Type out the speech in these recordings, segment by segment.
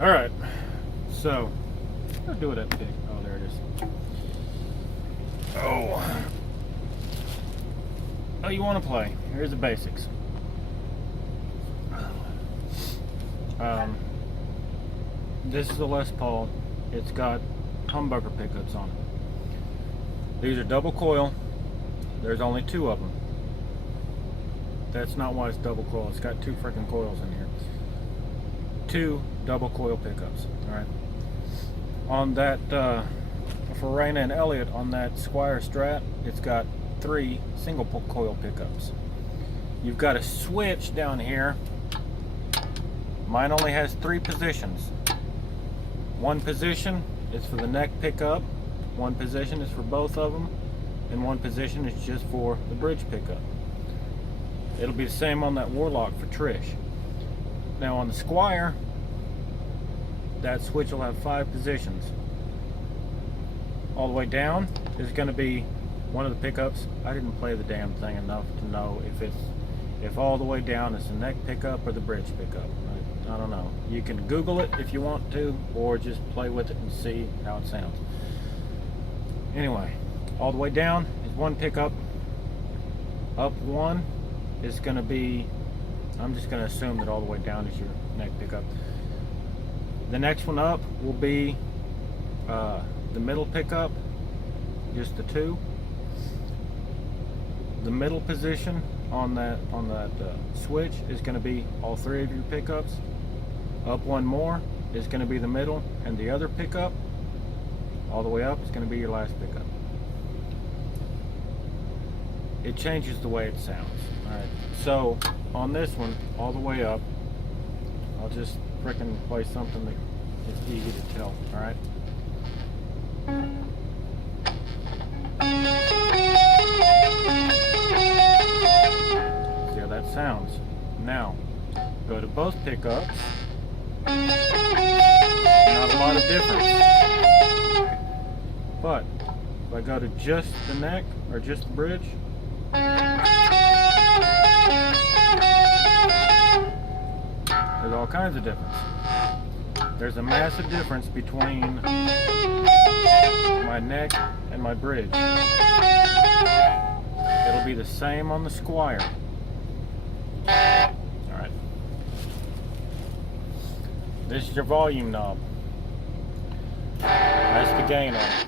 Alright, so, what do with that pig? Oh, there it is. Oh, you want to play? Here's the basics. Um, this is the Les Paul. It's got humbucker pickups on it. These are double coil. There's only two of them. That's not why it's double coil. It's got two freaking coils in here. Two double coil pickups. Alright. On that, for Raina and Elliot, on that Squire Strat, it's got three single coil pickups. You've got a switch down here. Mine only has three positions. One position is for the neck pickup, one position is for both of them, and one position is just for the bridge pickup. It'll be the same on that Warlock for Trish. Now on the Squire, that switch will have five positions. All the way down is going to be one of the pickups. I didn't play the damn thing enough to know if all the way down is the neck pickup or the bridge pickup. I don't know. You can Google it if you want to, or just play with it and see how it sounds. Anyway, all the way down is one pickup. Up one is going to be, I'm just going to assume that all the way down is your neck pickup. The next one up will be the middle pickup, just the two. The middle position on that switch is going to be all three of your pickups. Up one more is going to be the middle and the other pickup. All the way up is going to be your last pickup. It changes the way it sounds. Alright, so on this one, all the way up, I'll just frickin' play something that is easy to tell. Alright. See how that sounds. Now, go to both pickups. Not a lot of difference. But if I go to just the neck or just the bridge, there's all kinds of difference. There's a massive difference between my neck and my bridge. It'll be the same on the Squire. Alright. This is your volume knob. That's the gain on it.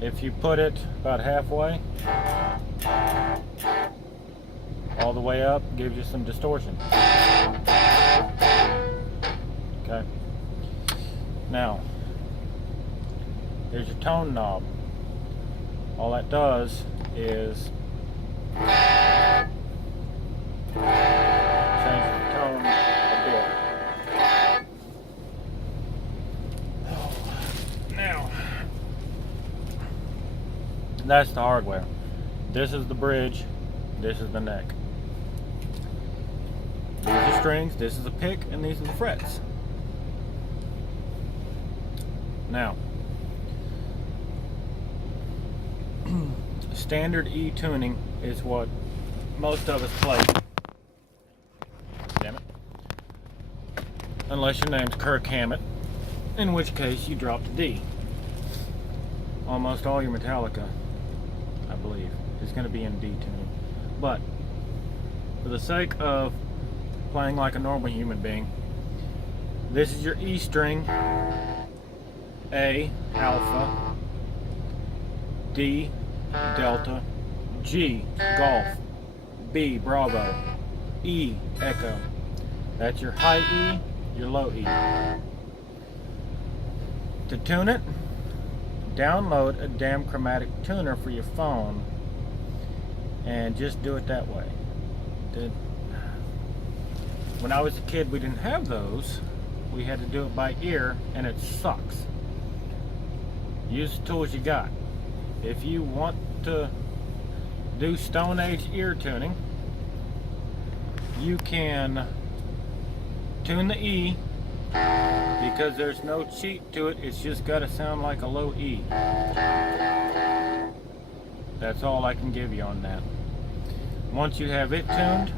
If you put it about halfway, all the way up, gives you some distortion. Okay. Now, here's your tone knob. All that does is change the tone a bit. Now, that's the hardware. This is the bridge. This is the neck. These are strings, this is a pick, and these are the frets. Now, standard E tuning is what most of us play. Damn it. Unless your name's Kirk Hammett, in which case you drop to D. Almost all your Metallica, I believe, is going to be in D tuning. But, for the sake of playing like a normal human being, this is your E string, A, alpha, D, delta, G, golf, B, bravo, E, echo. That's your high E, your low E. To tune it, download a damn chromatic tuner for your phone and just do it that way. When I was a kid, we didn't have those. We had to do it by ear, and it sucks. Use the tools you got. If you want to do Stone Age ear tuning, you can tune the E, because there's no cheat to it. It's just got to sound like a low E. That's all I can give you on that. Once you have it tuned,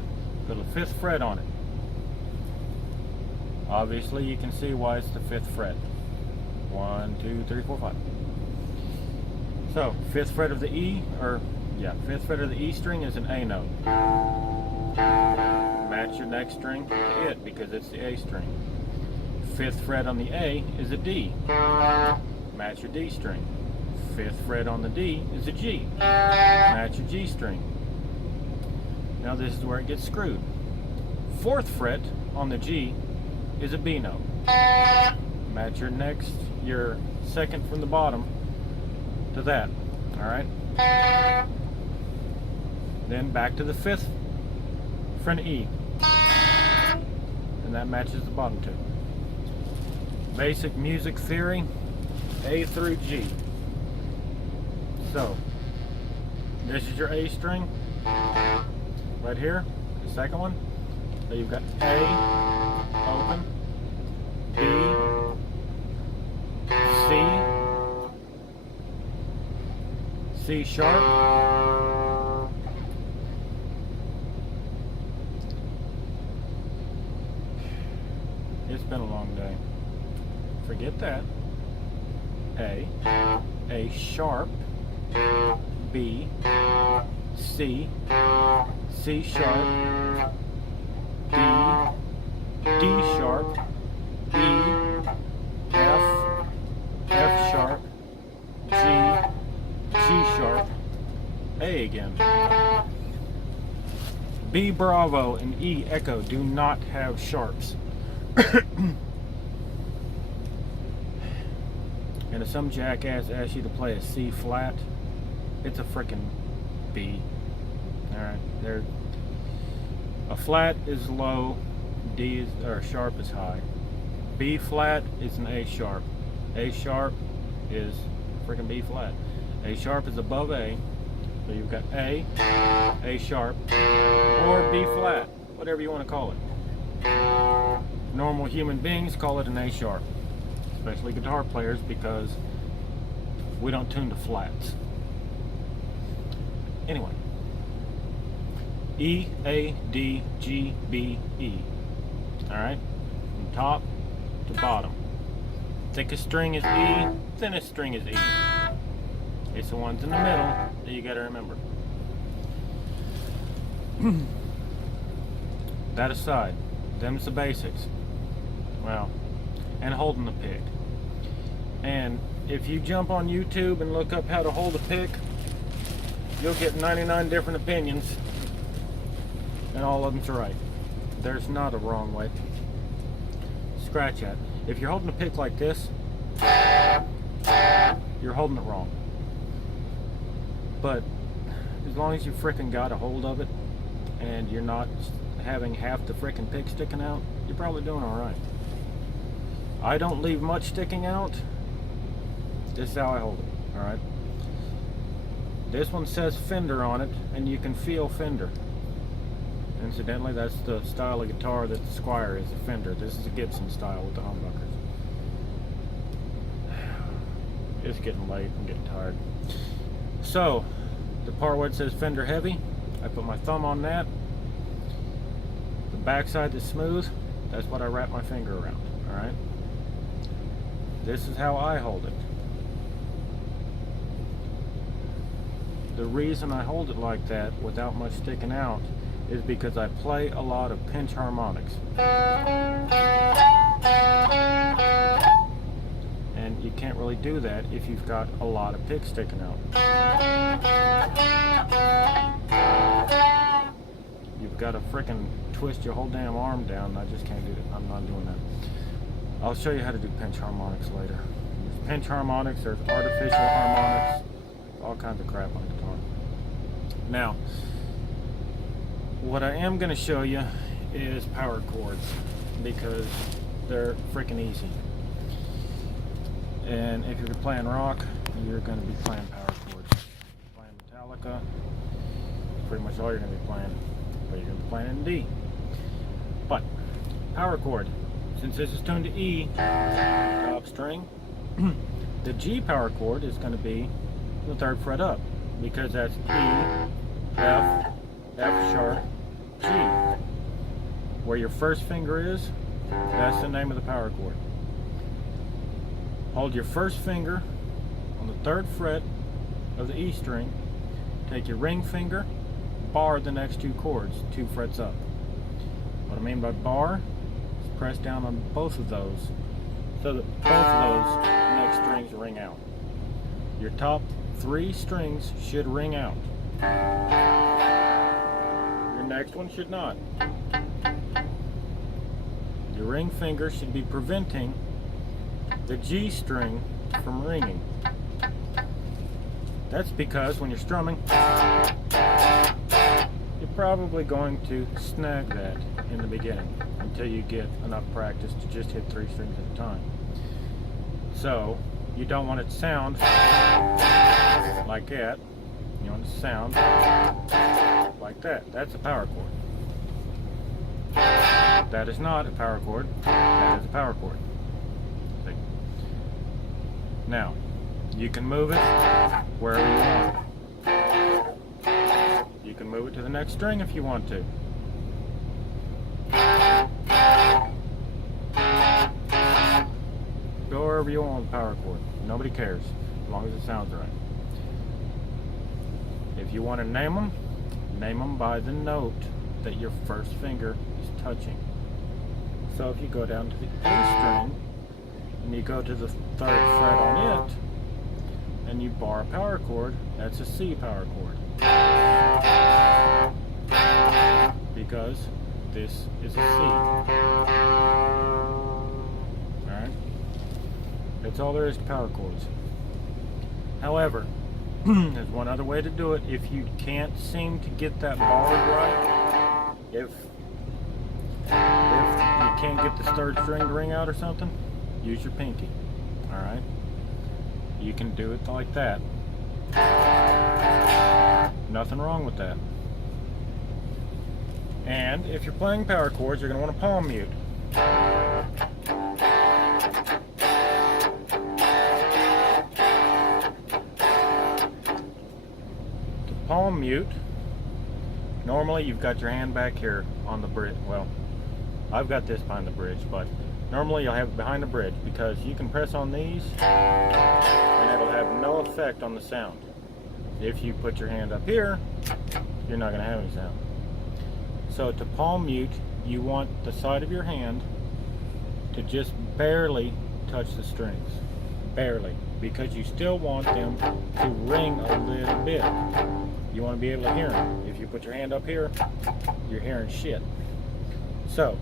put a 5th fret on it. Obviously, you can see why it's the 5th fret. 1, 2, 3, 4, 5. So, 5th fret of the E, 5th fret of the E string is an A note. Match your next string to it because it's the A string. 5th fret on the A is a D. Match your D string. 5th fret on the D is a G. Match your G string. Now this is where it gets screwed. 4th fret on the G is a B note. Match your second from the bottom to that. Alright? Then back to the 5th fret E. And that matches the bottom two. Basic music theory, A through G. So, this is your A string, right here, the second one. So you've got A, open, B, C sharp, it's been a long day. Forget that. A sharp, B, C sharp, D sharp, E, F sharp, G sharp, A again. B Bravo and E Echo do not have sharps. And if some jackass asks you to play a C flat, it's a frickin' B. Alright, a flat is low, sharp is high. B flat is an A sharp. A sharp is frickin' B flat. A sharp is above A, so you've got A sharp, or B flat, whatever you want to call it. Normal human beings call it an A sharp. Especially guitar players, because we don't tune to flats. Anyway, E, A, D, G, B, E. Alright? From top to bottom. Thickest string is E, thinnest string is E. It's the ones in the middle that you gotta remember. That aside, them's the basics. Well, and holding the pick. And if you jump on YouTube and look up how to hold a pick, you'll get 99 different opinions, and all of them's right. There's not a wrong way. Scratch that. If you're holding a pick like this, you're holding it wrong. But as long as you frickin' got a hold of it, and you're not having half the frickin' pick sticking out, you're probably doing alright. I don't leave much sticking out. This is how I hold it, alright? This one says Fender on it, and you can feel Fender. Incidentally, that's the style of guitar that the Squire is, a Fender. This is a Gibson style with the humbuckers. It's getting late, I'm getting tired. So, the part where it says Fender Heavy, I put my thumb on that. The backside that's smooth, that's what I wrap my finger around, alright? This is how I hold it. The reason I hold it like that without much sticking out is because I play a lot of pinch harmonics. And you can't really do that if you've got a lot of pick sticking out. You've got to frickin' twist your whole damn arm down. I just can't do it. I'm not doing that. I'll show you how to do pinch harmonics later. There's pinch harmonics, there's artificial harmonics, all kinds of crap on the guitar. Now, what I am going to show you is power chords, because they're freaking easy. And if you're playing rock, you're going to be playing power chords. Playing Metallica, pretty much all you're going to be playing, but you're going to be playing in D. But, power chord, since this is tuned to E, top string, the G power chord is going to be the 3rd fret up, because that's E, F, F sharp, G. Where your first finger is, that's the name of the power chord. Hold your first finger on the 3rd fret of the E string. Take your ring finger, bar the next 2 chords, 2 frets up. What I mean by bar is press down on both of those so that both of those next strings ring out. Your top 3 strings should ring out. Your next one should not. Your ring finger should be preventing the G string from ringing. That's because when you're strumming, you're probably going to snag that in the beginning until you get enough practice to just hit 3 strings at a time. So you don't want it to sound like that. You want it to sound like that. That's a power chord. That is not a power chord. That is a power chord. See? Now, you can move it wherever you want. You can move it to the next string if you want to. Go wherever you want with the power chord. Nobody cares, as long as it sounds right. If you want to name them by the note that your first finger is touching. So if you go down to the A string and you go to the 3rd fret on it and you bar a power chord, that's a C power chord. Because this is a C. Alright? That's all there is to power chords. However, there's one other way to do it. If you can't seem to get that bar right, if you can't get the 3rd string to ring out or something, use your pinky. Alright? You can do it like that. Nothing wrong with that. And if you're playing power chords, you're going to want to palm mute. To palm mute, normally you've got your hand back here on the bridge. Well, I've got this behind the bridge, but normally you'll have it behind the bridge because you can press on these and it'll have no effect on the sound. If you put your hand up here, you're not going to have any sound. So to palm mute, you want the side of your hand to just barely touch the strings. Barely. Because you still want them to ring a little bit. You want to be able to hear them. If you put your hand up here, you're hearing shit. So,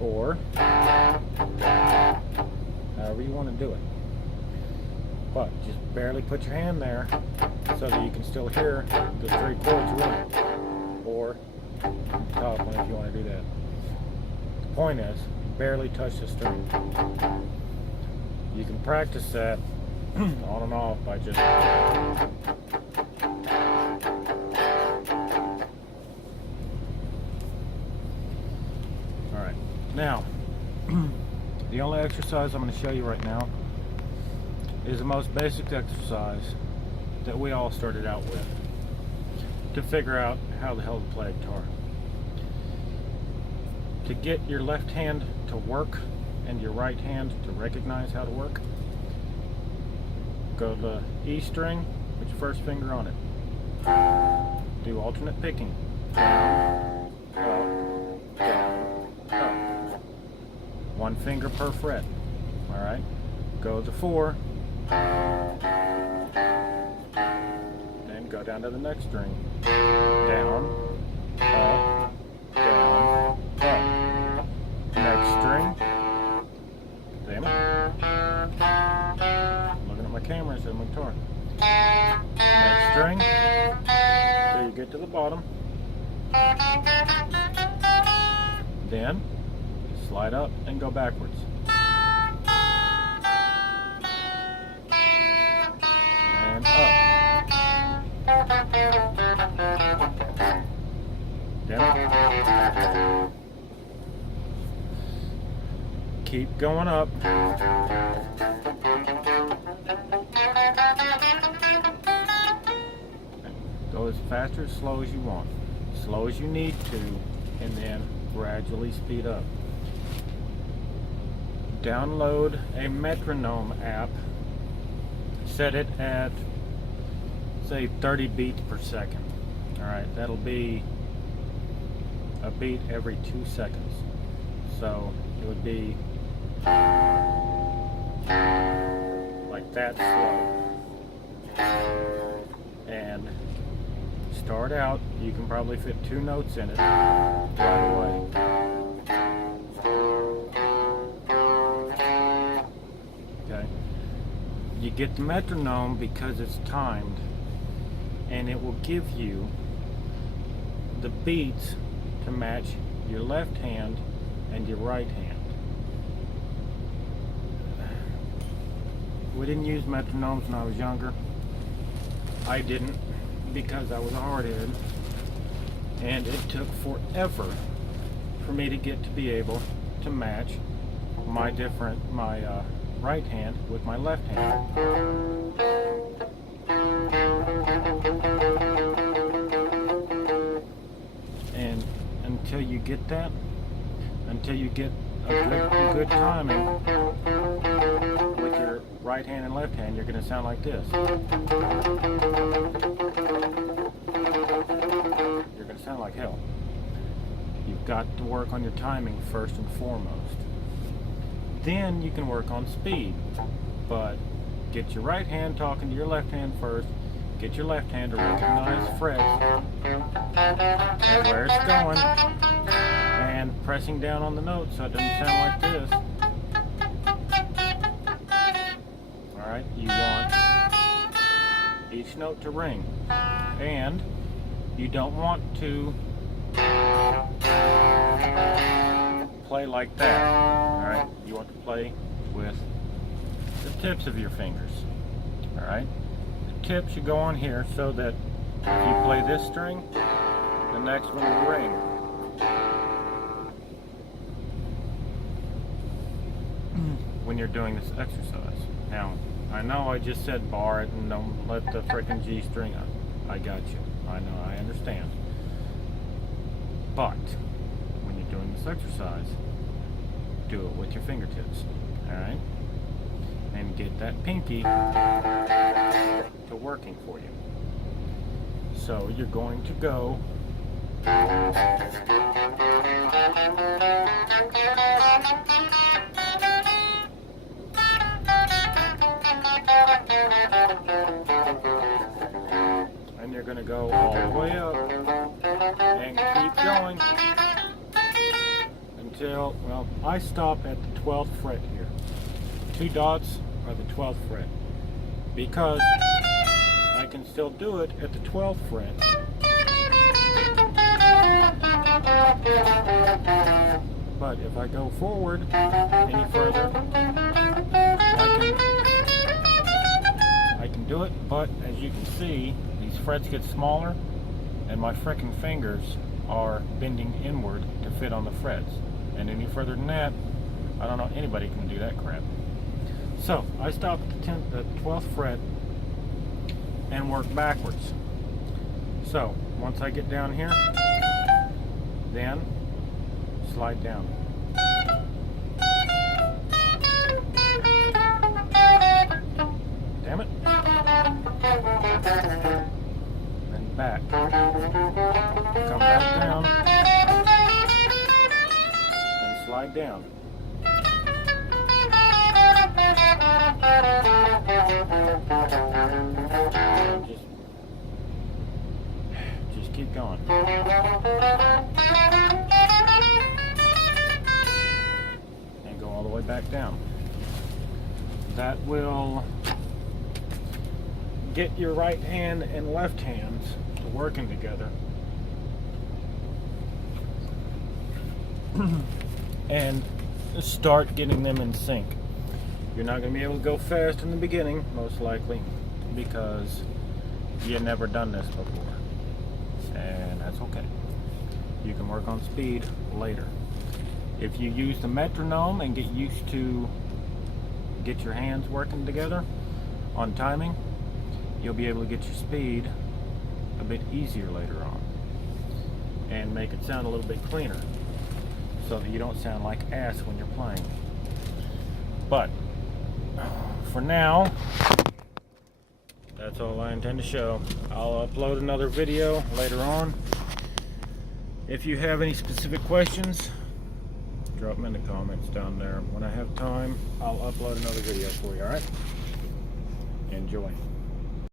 or however you want to do it. But just barely put your hand there so that you can still hear the 3 chords ring. Or the top one if you want to do that. The point is, barely touch the string. You can practice that on and off by just alright. Now, the only exercise I'm going to show you right now is the most basic exercise that we all started out with to figure out how the hell to play a guitar. To get your left hand to work and your right hand to recognize how to work, go to the E string, put your first finger on it. Do alternate picking. Down, up, down, up. 1 finger per fret. Alright? Go to 4. Then go down to the next string. Down, up, down, up. Next string. Damn it. Looking at my camera instead of my guitar. Next string. Till you get to the bottom. Then slide up and go backwards. And up. Damn it. Keep going up. as fast or as slow as you want, slow as you need to, and then gradually speed up. Download a metronome app, set it at say 30 beats per second. Alright, that'll be a beat every 2 seconds. So it would be like that slow. And start out, you can probably fit 2 notes in it right away. Okay. You get the metronome because it's timed, and it will give you the beats to match your left hand and your right hand. We didn't use metronomes when I was younger. I didn't, because I was a hardhead, and it took forever for me to get to be able to match my right hand with my left hand. And until you get that, until you get a good timing with your right hand and left hand, you're going to sound like this. You're going to sound like hell. You've got to work on your timing first and foremost. Then you can work on speed. But get your right hand talking to your left hand first. Get your left hand to recognize frets and where it's going, and pressing down on the note so it doesn't sound like this. Alright, you want each note to ring, and you don't want to play like that. Alright, you want to play with the tips of your fingers. Alright, the tip should go on here so that if you play this string, the next one will ring. When you're doing this exercise. Now, I know I just said bar it and don't let the frickin' G string up. I got you. I know, I understand. But when you're doing this exercise, do it with your fingertips. Alright? And get that pinky to working for you. So you're going to go and you're going to go all the way up and keep going until, well, I stop at the 12th fret here. 2 dots are the 12th fret, because I can still do it at the 12th fret, but if I go forward any further, I can do it, but as you can see, these frets get smaller and my frickin' fingers are bending inward to fit on the frets, and any further than that, I don't know anybody can do that crap. So I stop at the 12th fret and work backwards. So once I get down here, then slide down. Damn it. And back. Come back down and slide down. Just keep going. And go all the way back down. That will get your right hand and left hands working together. And start getting them in sync. You're not going to be able to go fast in the beginning, most likely, because you've never done this before. And that's okay. You can work on speed later. If you use the metronome and get used to get your hands working together on timing, you'll be able to get your speed a bit easier later on and make it sound a little bit cleaner so that you don't sound like ass when you're playing. But for now, that's all I intend to show. I'll upload another video later on. If you have any specific questions, drop them in the comments down there. When I have time, I'll upload another video for you, alright? Enjoy.